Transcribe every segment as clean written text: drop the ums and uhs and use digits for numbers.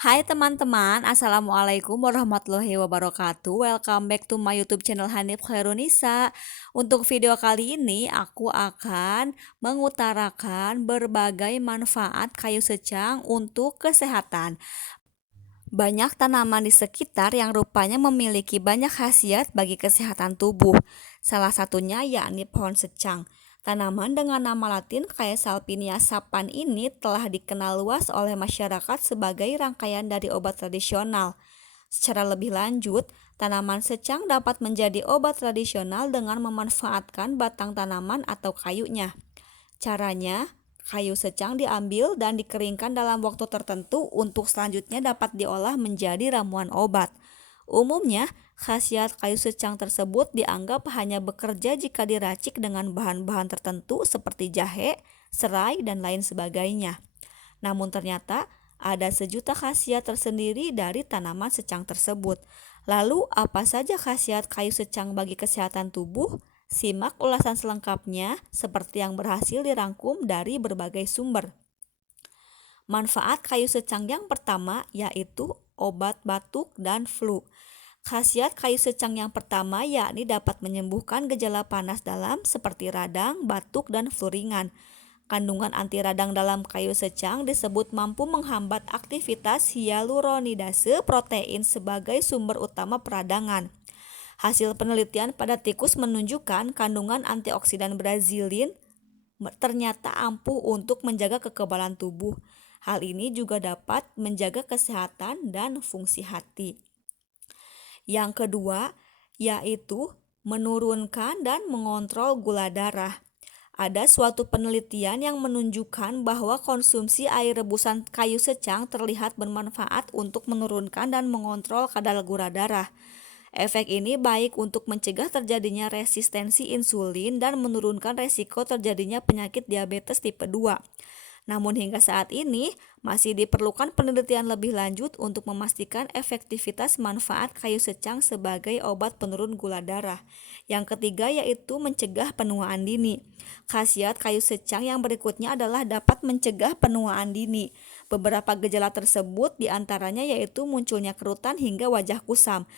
Hai teman-teman, Assalamualaikum warahmatullahi wabarakatuh. Welcome back to my YouTube channel Hanif Khairunisa. Untuk video kali ini aku akan mengutarakan berbagai manfaat kayu secang untuk kesehatan. Banyak tanaman di sekitar yang rupanya memiliki banyak khasiat bagi kesehatan tubuh. Salah satunya yakni pohon secang. Tanaman dengan nama latin Caesalpinia sapan ini telah dikenal luas oleh masyarakat sebagai rangkaian dari obat tradisional. Secara lebih lanjut, tanaman secang dapat menjadi obat tradisional dengan memanfaatkan batang tanaman atau kayunya. Caranya, kayu secang diambil dan dikeringkan dalam waktu tertentu untuk selanjutnya dapat diolah menjadi ramuan obat. Umumnya, khasiat kayu secang tersebut dianggap hanya bekerja jika diracik dengan bahan-bahan tertentu seperti jahe, serai, dan lain sebagainya. Namun ternyata ada sejuta khasiat tersendiri dari tanaman secang tersebut. Lalu, apa saja khasiat kayu secang bagi kesehatan tubuh? Simak ulasan selengkapnya seperti yang berhasil dirangkum dari berbagai sumber. Manfaat kayu secang yang pertama yaitu obat batuk dan flu. Khasiat kayu secang yang pertama yakni dapat menyembuhkan gejala panas dalam seperti radang, batuk, dan flu ringan. Kandungan anti radang dalam kayu secang disebut mampu menghambat aktivitas hyaluronidase protein sebagai sumber utama peradangan. Hasil penelitian pada tikus menunjukkan kandungan antioksidan brazilin ternyata ampuh untuk menjaga kekebalan tubuh. Hal ini juga dapat menjaga kesehatan dan fungsi hati. Yang kedua, yaitu menurunkan dan mengontrol gula darah. Ada suatu penelitian yang menunjukkan bahwa konsumsi air rebusan kayu secang terlihat bermanfaat untuk menurunkan dan mengontrol kadar gula darah. Efek ini baik untuk mencegah terjadinya resistensi insulin dan menurunkan resiko terjadinya penyakit diabetes tipe 2. Namun hingga saat ini masih diperlukan penelitian lebih lanjut untuk memastikan efektivitas manfaat kayu secang sebagai obat penurun gula darah. Yang ketiga yaitu mencegah penuaan dini. Khasiat kayu secang yang berikutnya adalah dapat mencegah penuaan dini. Beberapa gejala tersebut diantaranya yaitu munculnya kerutan hingga wajah kusam.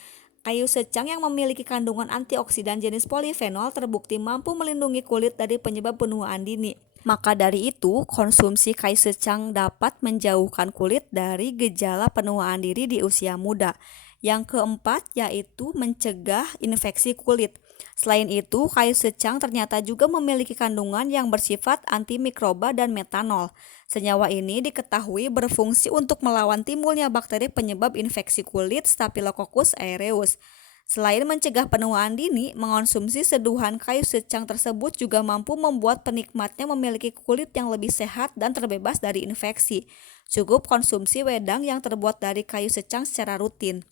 Kayu secang yang memiliki kandungan antioksidan jenis polifenol terbukti mampu melindungi kulit dari penyebab penuaan dini. Maka dari itu, konsumsi kayu secang dapat menjauhkan kulit dari gejala penuaan dini di usia muda. Yang keempat yaitu mencegah infeksi kulit. Selain itu, kayu secang ternyata juga memiliki kandungan yang bersifat antimikroba dan metanol. Senyawa ini diketahui berfungsi untuk melawan timbulnya bakteri penyebab infeksi kulit Staphylococcus aureus. Selain mencegah penuaan dini, mengonsumsi seduhan kayu secang tersebut juga mampu membuat penikmatnya memiliki kulit yang lebih sehat dan terbebas dari infeksi. Cukup konsumsi wedang yang terbuat dari kayu secang secara rutin.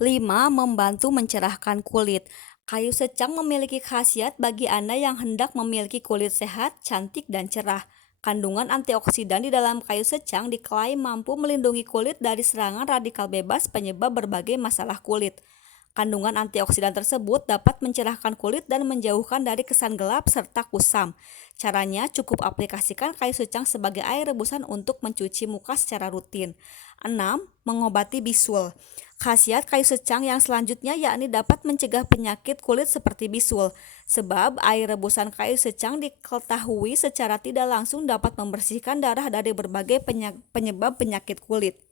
5. Membantu mencerahkan kulit. Kayu secang memiliki khasiat bagi Anda yang hendak memiliki kulit sehat, cantik, dan cerah. Kandungan antioksidan di dalam kayu secang diklaim mampu melindungi kulit dari serangan radikal bebas penyebab berbagai masalah kulit. Kandungan antioksidan tersebut dapat mencerahkan kulit dan menjauhkan dari kesan gelap serta kusam. Caranya cukup aplikasikan kayu secang sebagai air rebusan untuk mencuci muka secara rutin. 6. Mengobati bisul. Khasiat kayu secang yang selanjutnya yakni dapat mencegah penyakit kulit seperti bisul. Sebab air rebusan kayu secang diketahui secara tidak langsung dapat membersihkan darah dari berbagai penyebab penyakit kulit.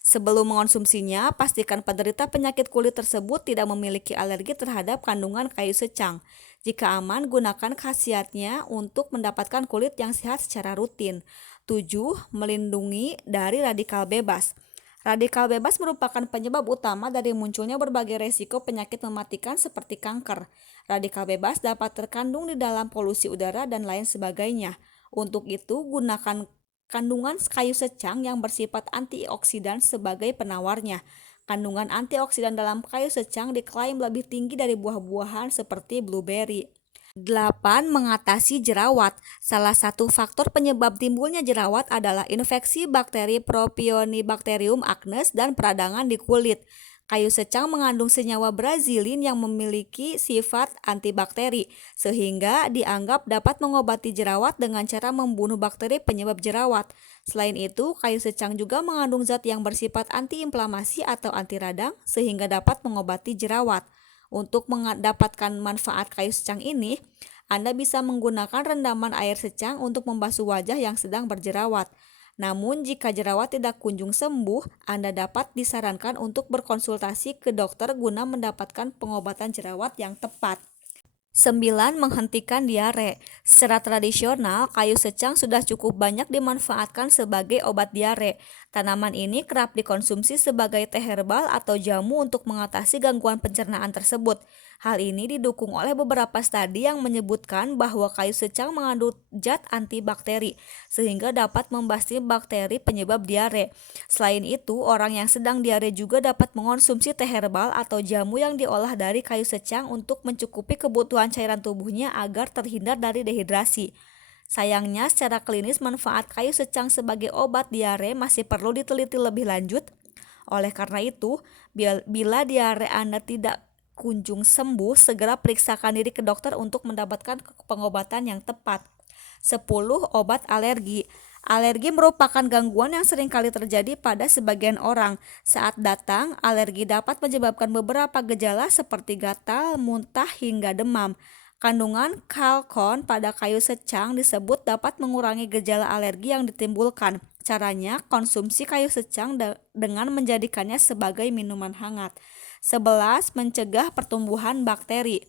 Sebelum mengonsumsinya, pastikan penderita penyakit kulit tersebut tidak memiliki alergi terhadap kandungan kayu secang. Jika aman, gunakan khasiatnya untuk mendapatkan kulit yang sehat secara rutin. 7. Melindungi dari radikal bebas. Radikal bebas merupakan penyebab utama dari munculnya berbagai resiko penyakit mematikan seperti kanker. Radikal bebas dapat terkandung di dalam polusi udara dan lain sebagainya. Untuk itu, gunakan kandungan kayu secang yang bersifat antioksidan sebagai penawarnya. Kandungan antioksidan dalam kayu secang diklaim lebih tinggi dari buah-buahan seperti blueberry. 8. Mengatasi jerawat. Salah satu faktor penyebab timbulnya jerawat adalah infeksi bakteri Propionibacterium acnes dan peradangan di kulit. Kayu secang mengandung senyawa brazilin yang memiliki sifat antibakteri, sehingga dianggap dapat mengobati jerawat dengan cara membunuh bakteri penyebab jerawat. Selain itu, kayu secang juga mengandung zat yang bersifat antiinflamasi atau anti radang, sehingga dapat mengobati jerawat. Untuk mendapatkan manfaat kayu secang ini, Anda bisa menggunakan rendaman air secang untuk membasuh wajah yang sedang berjerawat. Namun, jika jerawat tidak kunjung sembuh, Anda dapat disarankan untuk berkonsultasi ke dokter guna mendapatkan pengobatan jerawat yang tepat. 9. Menghentikan diare. Secara tradisional, kayu secang sudah cukup banyak dimanfaatkan sebagai obat diare. Tanaman ini kerap dikonsumsi sebagai teh herbal atau jamu untuk mengatasi gangguan pencernaan tersebut. Hal ini didukung oleh beberapa studi yang menyebutkan bahwa kayu secang mengandung zat antibakteri, sehingga dapat membasmi bakteri penyebab diare. Selain itu, orang yang sedang diare juga dapat mengonsumsi teh herbal atau jamu yang diolah dari kayu secang untuk mencukupi kebutuhan cairan tubuhnya agar terhindar dari dehidrasi. Sayangnya, secara klinis manfaat kayu secang sebagai obat diare masih perlu diteliti lebih lanjut. Oleh karena itu, bila diare Anda tidak kunjung sembuh, segera periksakan diri ke dokter untuk mendapatkan pengobatan yang tepat. 10. Obat alergi. Alergi merupakan gangguan yang sering kali terjadi pada sebagian orang. Saat datang, alergi dapat menyebabkan beberapa gejala seperti gatal, muntah, hingga demam. Kandungan kalkon pada kayu secang disebut dapat mengurangi gejala alergi yang ditimbulkan. Caranya, konsumsi kayu secang dengan menjadikannya sebagai minuman hangat. 11. Mencegah pertumbuhan bakteri.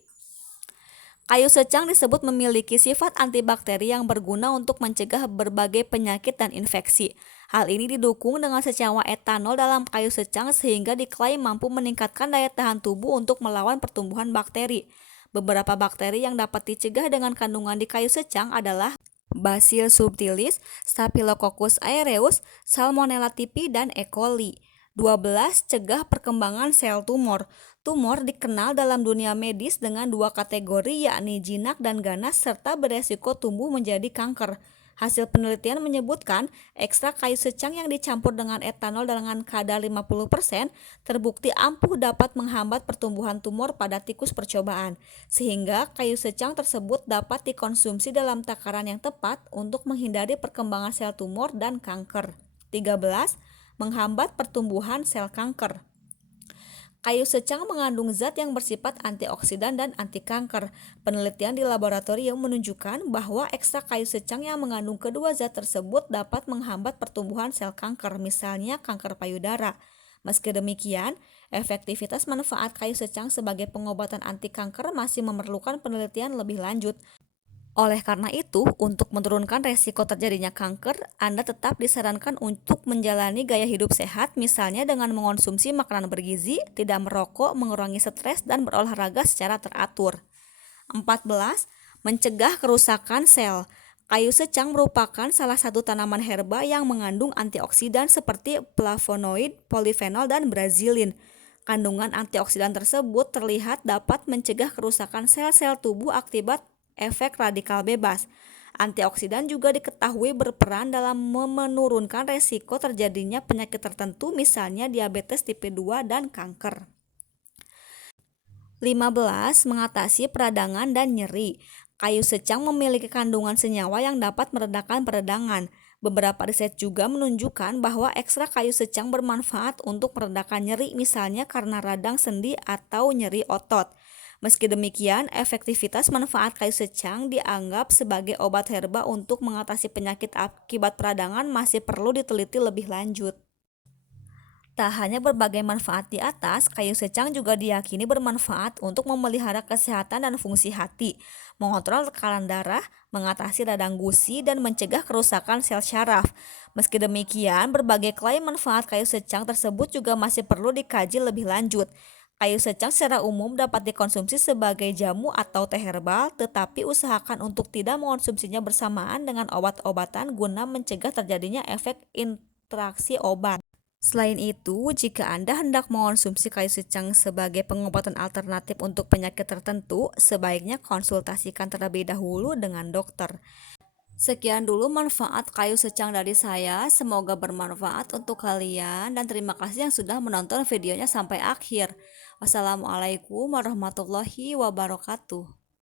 Kayu secang disebut memiliki sifat antibakteri yang berguna untuk mencegah berbagai penyakit dan infeksi. Hal ini didukung dengan senyawa etanol dalam kayu secang sehingga diklaim mampu meningkatkan daya tahan tubuh untuk melawan pertumbuhan bakteri. Beberapa bakteri yang dapat dicegah dengan kandungan di kayu secang adalah Bacillus subtilis, Staphylococcus aureus, Salmonella typhi, dan E. coli. 12. Cegah perkembangan sel tumor. Tumor dikenal dalam dunia medis dengan dua kategori, yakni jinak dan ganas, serta beresiko tumbuh menjadi kanker. Hasil penelitian menyebutkan ekstrak kayu secang yang dicampur dengan etanol dengan kadar 50% terbukti ampuh dapat menghambat pertumbuhan tumor pada tikus percobaan, sehingga kayu secang tersebut dapat dikonsumsi dalam takaran yang tepat untuk menghindari perkembangan sel tumor dan kanker. 13. Menghambat pertumbuhan sel kanker. Kayu secang mengandung zat yang bersifat antioksidan dan anti kanker. Penelitian di laboratorium menunjukkan bahwa ekstrak kayu secang yang mengandung kedua zat tersebut dapat menghambat pertumbuhan sel kanker, misalnya kanker payudara. Meski demikian, efektivitas manfaat kayu secang sebagai pengobatan anti kanker masih memerlukan penelitian lebih lanjut. Oleh karena itu, untuk menurunkan resiko terjadinya kanker, Anda tetap disarankan untuk menjalani gaya hidup sehat, misalnya dengan mengonsumsi makanan bergizi, tidak merokok, mengurangi stres, dan berolahraga secara teratur. 14. Mencegah kerusakan sel. Kayu secang merupakan salah satu tanaman herba yang mengandung antioksidan seperti flavonoid, polifenol, dan brazilin. Kandungan antioksidan tersebut terlihat dapat mencegah kerusakan sel-sel tubuh akibat efek radikal bebas. Antioksidan juga diketahui berperan dalam menurunkan resiko terjadinya penyakit tertentu, misalnya diabetes tipe 2 dan kanker. 15. Mengatasi peradangan dan nyeri. Kayu secang memiliki kandungan senyawa yang dapat meredakan peradangan. Beberapa riset juga menunjukkan bahwa ekstrak kayu secang bermanfaat untuk meredakan nyeri, misalnya karena radang sendi atau nyeri otot. Meski demikian, efektivitas manfaat kayu secang dianggap sebagai obat herba untuk mengatasi penyakit akibat peradangan masih perlu diteliti lebih lanjut. Tak hanya berbagai manfaat di atas, kayu secang juga diyakini bermanfaat untuk memelihara kesehatan dan fungsi hati, mengontrol tekanan darah, mengatasi radang gusi, dan mencegah kerusakan sel syaraf. Meski demikian, berbagai klaim manfaat kayu secang tersebut juga masih perlu dikaji lebih lanjut. Kayu secang secara umum dapat dikonsumsi sebagai jamu atau teh herbal, tetapi usahakan untuk tidak mengonsumsinya bersamaan dengan obat-obatan guna mencegah terjadinya efek interaksi obat. Selain itu, jika Anda hendak mengonsumsi kayu secang sebagai pengobatan alternatif untuk penyakit tertentu, sebaiknya konsultasikan terlebih dahulu dengan dokter. Sekian dulu manfaat kayu secang dari saya. Semoga bermanfaat untuk kalian dan terima kasih yang sudah menonton videonya sampai akhir. Wassalamualaikum warahmatullahi wabarakatuh.